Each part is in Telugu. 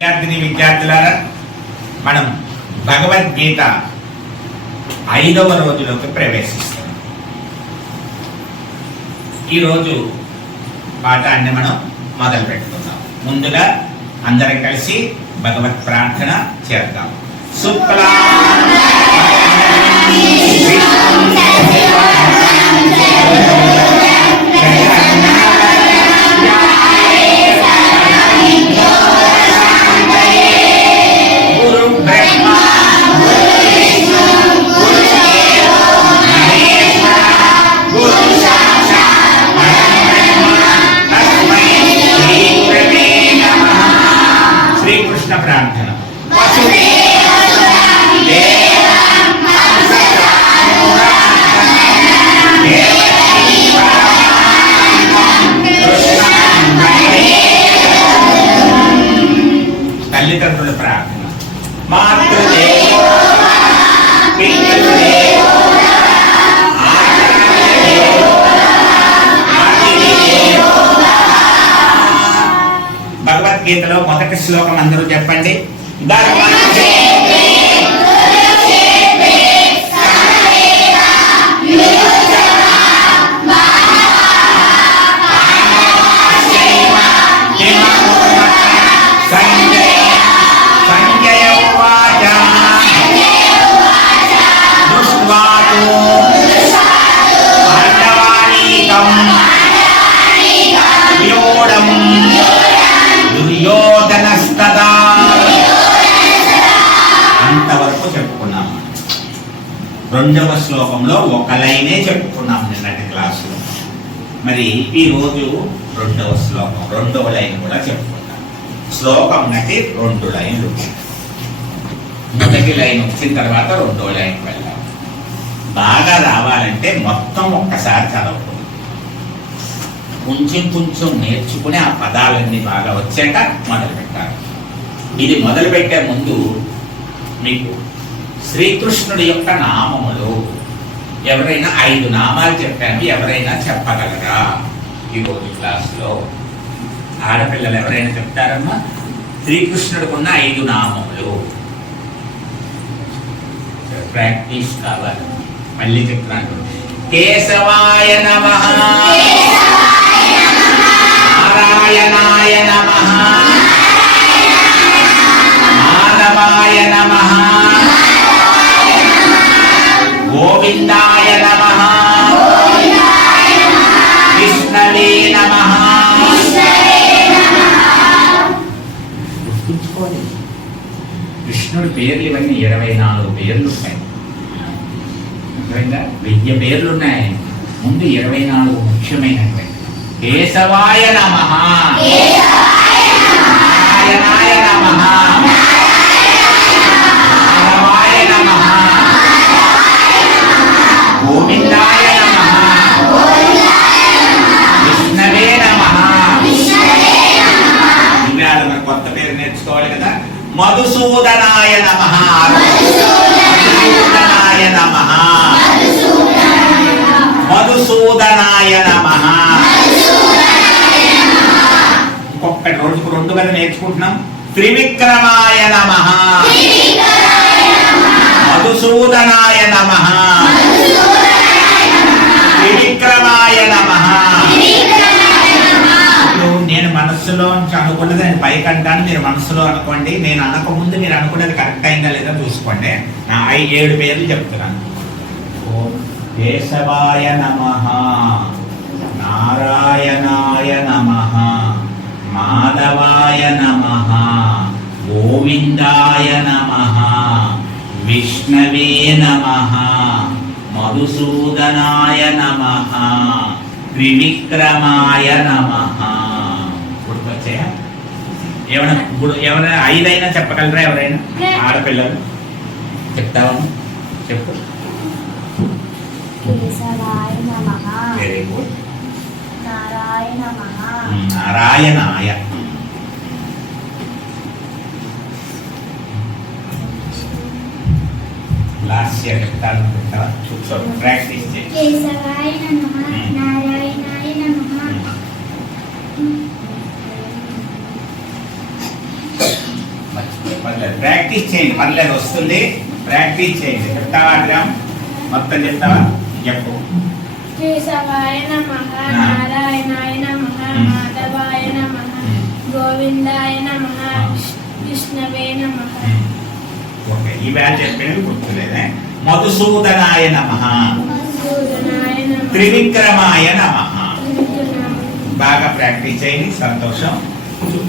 విద్యార్థిని విద్యార్థులారా మనం భగవద్గీత ఐదవ రోజులోకి ప్రవేశిస్తున్నాం. ఈరోజు పాఠాన్ని మనం మొదలు పెట్టుకుందాం ముందుగా అందరం కలిసి భగవత్ ప్రార్థన చేద్దాం. సుప్లా గురు శ్లోకం అందరూ చెప్పండి. ధర్మస్య రెండవ శ్లోకంలో ఒక లైనే చెప్పుకున్నాం నిన్నటి క్లాసులో. మరి ఈ రోజు రెండవ శ్లోకం రెండవ లైన్ కూడా చెప్పుకున్నాం శ్లోకం నటి రెండు లైన్లు. మొదటి లైన్ వచ్చిన తర్వాత రెండవ లైన్ వెళ్ళాం. బాగా రావాలంటే మొత్తం ఒక్కసారి చదవకూడదు. కొంచెం కొంచెం నేర్చుకుని ఆ పదాలన్నీ బాగా వచ్చాక మొదలు పెట్టాలి ఇది మొదలు పెట్టే ముందు మీకు శ్రీకృష్ణుడి యొక్క నామములు. ఎవరైనా ఐదు నామాలు చెప్పాను ఎవరైనా చెప్పగలరా? ఈ రోజు క్లాస్లో. ఆడపిల్లలు ఎవరైనా చెప్తారమ్మా? శ్రీకృష్ణుడికి ఉన్న ఐదు నామములు. ప్రాక్టీస్ కావాలి. మళ్ళీ చెప్తున్నాను. కేశవాయ నమ. నారాయణాయ నమ. అర్థమైందా? వెయ్యి పేర్లు ముందు ఇరవై నాలుగు ముఖ్యమైనవి. కేశవాయ నమ. నారాయణాయ నమ. మాధవాయ నమ. గోవిందాయ నమ. విష్ణవే నమ. ఇవాళ మన కొత్త పేరు నేర్చుకోవాలి కదా. మధుసూదనాయ నమ. మధుసూదనాయ నమ. మధుసూదనాయ నమ. ఇంకొకటి రోజుకు రెండు కదా నేర్చుకుంటున్నాం. త్రివిక్రమాయ నమ. మధుసూదనాయ నమ. త్రివిక్రమాయ నమ. నేను మనస్సులో నుంచి అనుకున్నది నేను పైకి అంటాను మీరు మనస్సులో అనుకోండి. నేను అనకముందు మీరు అనుకున్నది కరెక్ట్ అయిందా లేదా చూసుకోండి. నా ఐ ఏడు పేర్లు చెప్తున్నాను. ఓం కేశవాయ నమ. నారాయణాయ నమ. మాధవాయ నమ. గోవిందాయ నమ. విష్ణవే నమ. మధుసూదనాయ నమ. త్రివిక్రమాయ నమ. ఏమైనా ఇప్పుడు ఎవరైనా ఐదైనా చెప్పగలరా ఎవరైనా? ఆడపిల్లలు? చెప్తావా? చెప్పు. కేశవాయ నమః వెరీ గుడ్ నారాయణ నమః నారాయణాయ. లాస్ట్ ఇయర్ చెప్తాను చెప్తావా? కూర్చోండి ప్రాక్టీస్ చేయండి కేశవాయ నమః నారాయణాయ నమః పర్లేదు ప్రాక్టీస్ చేయండి. పర్లేదు వస్తుంది. ప్రాక్టీస్ చేయండి. చెప్తావా అడ్రామ్ మొత్తం చెప్తావా? చెప్పు కేశవాయ నమః నా. నారాయణాయ నమః మ్మ్. మాధవాయ నమః మ్మ్. గోవిందాయ నమః ఆ. విష్ణవే నమః. ఓకే ఈ వేళ చెప్పినవి గుర్తులేదే. మధుసూదనాయ నమ. త్రివిక్రమాయ నమ. బాగా ప్రాక్టీస్ చేయండి సంతోషం.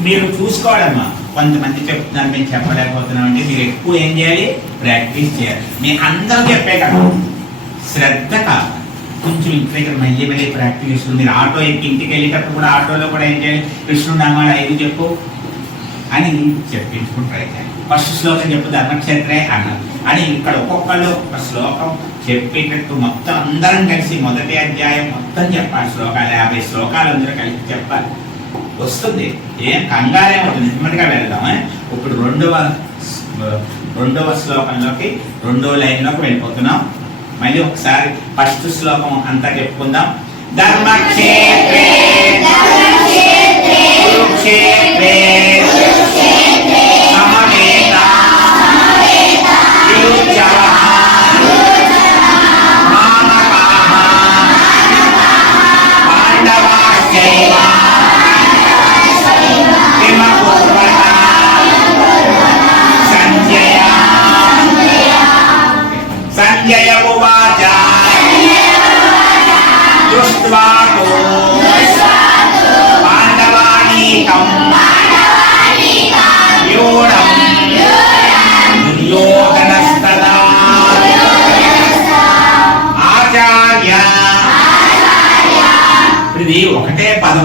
మీరు చూసుకోవాలమ్మా. కొంతమంది చెప్తున్నారు మేము చెప్పలేకపోతున్నాం అంటే మీరు ఎక్కువ ఏం చేయాలి? ప్రాక్టీస్ చేయాలి. మీ అందరూ చెప్పే కదా. శ్రద్ధ కొంచెం ఇంటి దగ్గర మళ్ళీ మళ్ళీ ప్రాక్టీస్ చేస్తుంది మీరు ఆటో ఎక్కి ఇంటికి వెళ్ళేటప్పుడు కూడా ఆటోలో కూడా ఏం చేయాలి? కృష్ణుడు నామాలు ఐదు చెప్పు అని చెప్పించుకుంటారు ట్రై చేయాలి. ఫస్ట్ శ్లోకం చెప్పు ధర్మక్షేత్రే అన్నారు అని ఇక్కడ ఒక్కొక్కళ్ళు ఒక శ్లోకం చెప్పేటట్టు మొత్తం అందరం కలిసి మొదటి అధ్యాయం మొత్తం చెప్పాలి. శ్లోకాలు యాభై శ్లోకాలు అందరూ కలిసి చెప్పాలి. వస్తుంది. ఏం కంగారే ఉంటుంది నెమ్మదిగా వెళ్దాం ఇప్పుడు రెండవ రెండవ శ్లోకంలోకి రెండవ లైన్లోకి వెళ్ళిపోతున్నాం. మళ్ళీ ఒకసారి ఫస్ట్ శ్లోకం అంతా చెప్పుకుందాం. ధర్మక్షేత్రే కురుక్షేత్రే సమవేత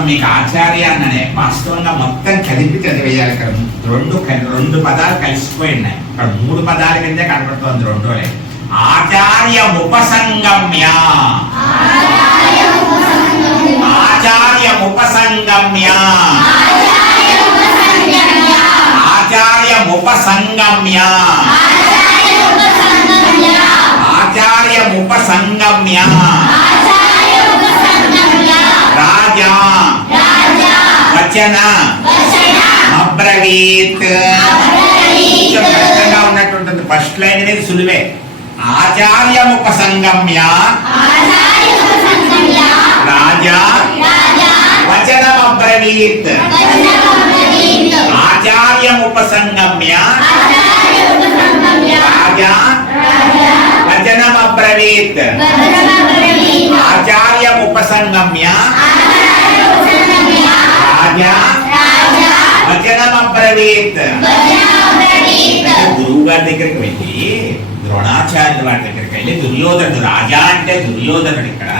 మీకు ఆచార్య అన్ననే వాస్తవంగా మొత్తం కలిపి చదివేయాలి ఇక్కడ. రెండు రెండు పదాలు కలిసిపోయి ఉన్నాయి. ఇక్కడ మూడు పదాల కిందే కనబడుతోంది రెండోలే ఆచార్య ఉపసంగమ్య. ఆచార్య ఉపసంగమ్య. ఆచార్య ఉపసంగమ్య. ఆచార్య ఉపసంగమ్య. రాజా. వచన? అబ్రవీత్. కష్టంగా ఉన్నట్టుంటుంది. ఫస్ట్ లైన్ అనేది సులువే. ఆచార్యముఖ సంగమ్య రాజా. వచనం అబ్రవీత్ ఆచార్యముపసంగమ్య. రాజా. వచనం అబ్రవీత్ ఆచార్యముపసంగమ్య. రాజా? వచనం అబ్రవీత్ గురువు గారి దగ్గరికి వెళ్ళి ద్రోణాచార్యుల వారి దగ్గరికి వెళ్ళి దుర్యోధనుడు రాజా అంటే దుర్యోధనుడు ఇక్కడ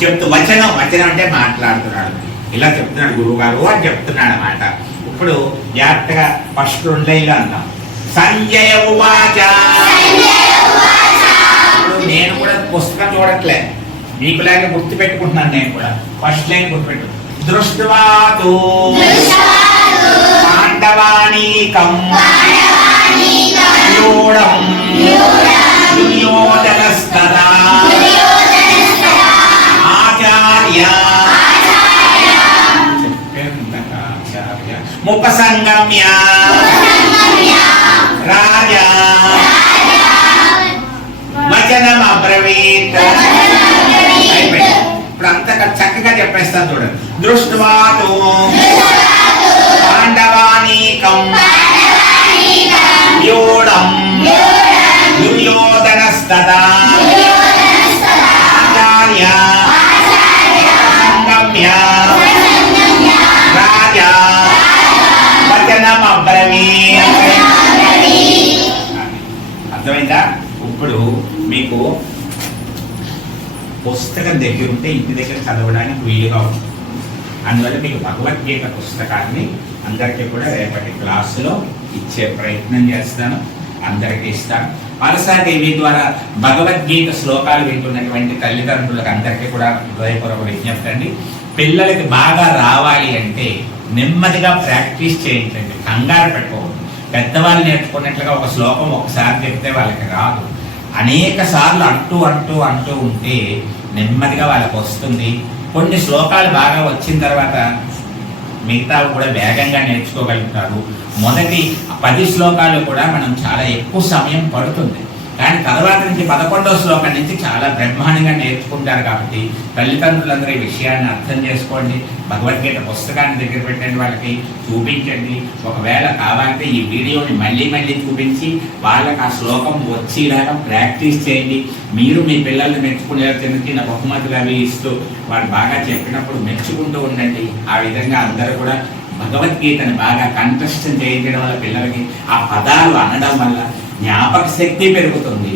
చెప్తూ వచనం వచనం అంటే మాట్లాడుతున్నాడు. ఇలా చెప్తున్నాడు గురువు గారు అని చెప్తున్నాడు అన్నమాట. ఇప్పుడు జాగ్రత్తగా ఫస్ట్ రెండు లైన్లు అంటాం సంజయ ఉవాచ. నేను కూడా పుస్తకం చూడట్లే. మీకులాగే గుర్తు పెట్టుకుంటున్నాను నేను కూడా. ఫస్ట్ లైన్ గుర్తుపెట్టు దృష్ట్వాతు పాండవానీకం. యూఢం దుర్యోధనస్తదా ఆచార్య. ముపసంగమ్య. రాజా. వచనం అబ్రవీత్ అయిపోయింది. ఇప్పుడు అంత చక్కగా చెప్పేస్తాను చూడండి. దృష్ట్వాతో పాండవానీకం దుర్యోధనస్తదా ఆచార్య సంగమ్య రాజా వచనం అబ్రవీత్ అర్థమైందా? ఇప్పుడు మీకు పుస్తకం దగ్గర ఉంటే ఇంటి దగ్గర చదవడానికి వీలుగా ఉంటుంది అందువల్ల మీకు భగవద్గీత పుస్తకాన్ని అందరికీ కూడా రేపటి క్లాసులో ఇచ్చే ప్రయత్నం చేస్తాను. అందరికీ ఇస్తాను. పరసాదేవి ద్వారా భగవద్గీత శ్లోకాలు వింటున్నటువంటి తల్లిదండ్రులకు అందరికీ కూడా హృదయపూర్వక విజ్ఞప్తి అండి. పిల్లలకి బాగా రావాలి అంటే నెమ్మదిగా ప్రాక్టీస్ చేయించండి. కంగారు పెట్టుకోవద్దు. పెద్దవాళ్ళు నేర్చుకున్నట్లుగా ఒక శ్లోకం ఒకసారి చెప్తే వాళ్ళకి రాదు. అనేక సార్లు అంటూ అంటూ అంటూ ఉంటే నెమ్మదిగా వాళ్ళకి వస్తుంది. కొన్ని శ్లోకాలు బాగా వచ్చిన తర్వాత మిగతావి కూడా వేగంగా నేర్చుకోగలుగుతారు. మొదటి పది శ్లోకాలు కూడా మనం చాలా ఎక్కువ సమయం పడుతుంది. కానీ తర్వాత నుంచి పదకొండవ శ్లోకం నుంచి చాలా బ్రహ్మాండంగా నేర్చుకుంటారు కాబట్టి తల్లిదండ్రులందరూ ఈ విషయాన్ని అర్థం చేసుకోండి. భగవద్గీత పుస్తకాన్ని దగ్గర పెట్టండి వాళ్ళకి చూపించండి. ఒకవేళ కావాలంటే ఈ వీడియోని మళ్ళీ మళ్ళీ చూపించి వాళ్ళకి ఆ శ్లోకం వచ్చేలాగా ప్రాక్టీస్ చేయండి. మీరు మీ పిల్లల్ని మెచ్చుకునేలా చిన్న చిన్న బహుమతులు అవి ఇస్తూ వాళ్ళు బాగా చెప్పినప్పుడు మెచ్చుకుంటూ ఉండండి. ఆ విధంగా అందరూ కూడా భగవద్గీతని బాగా కంఠస్థం చేయించడం వల్ల పిల్లలకి ఆ పదాలు అనడం వల్ల జ్ఞాపక శక్తి పెరుగుతుంది.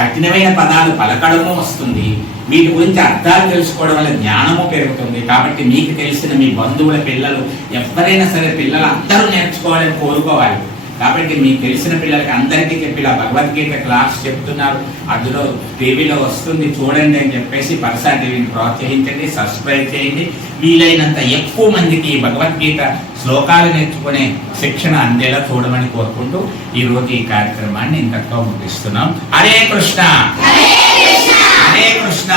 కఠినమైన పదాలు పలకడము వస్తుంది. వీటి గురించి అర్థాలు తెలుసుకోవడం వల్ల జ్ఞానము పెరుగుతుంది. కాబట్టి మీకు తెలిసిన మీ బంధువుల పిల్లలు ఎవరైనా సరే పిల్లలు అందరూ నేర్చుకోవాలని కోరుకోవాలి. కాబట్టి మీకు తెలిసిన పిల్లలకి అందరికీ చెప్పి ఇలా భగవద్గీత క్లాస్ చెప్తున్నారు. అందులో టీవీలో వస్తుంది చూడండి అని చెప్పేసి పరసా టీవీని ప్రోత్సహించండి సబ్స్క్రైబ్ చేయండి. వీలైనంత ఎక్కువ మందికి భగవద్గీత శ్లోకాలు నేర్చుకునే శిక్షణ అందేలా చూడమని కోరుకుంటూ ఈ రోజు ఈ కార్యక్రమాన్ని ఇంతతో ముగిస్తున్నాం. హరే కృష్ణ! హరే కృష్ణ!